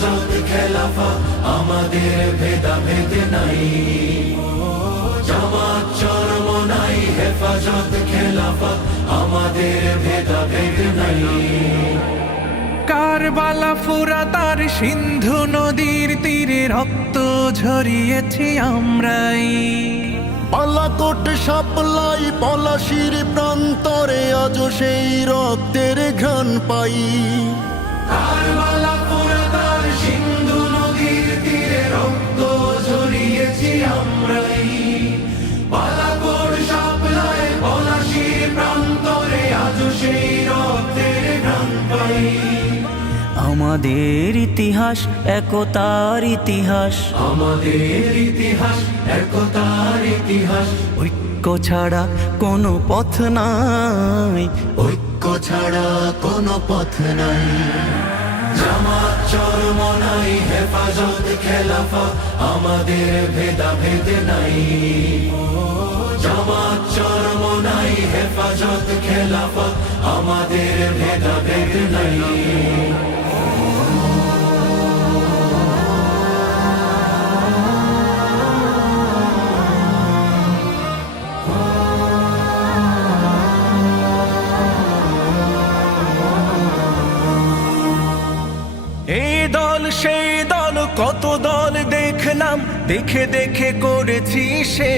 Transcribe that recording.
হেফাজত খেলাফা আমাদের ভেদাভেদ নাই। জামাত চরমনাই হেফাজত খেলাফা আমাদের ভেদাভেদ নাই। কারবালা ফুরাতার সিন্ধু নদীর তীরে রক্ত ঝরিয়েছি আমরাই। পালাকোট সাপলাই পলাশির প্রান্তরে আজ সেই রক্তের ঘ্রাণ পাই। আমাদের ইতিহাস একতার ইতিহাস। আমাদের ইতিহাস একতার ইতিহাস। ঐক্য ছাড়া কোনো পথ নাই। ঐক্য ছাড়া কোনো পথ নাই। জামাত চরমনাই হেফাজত খেলাফা আমাদের ভেদাভেদ নাই। হেফাজত খেলাফা আমাদের ভেদাভেদ নাই। এই দল, সেই দল, কত দল দেখলাম, দেখে দেখে করেছি সে।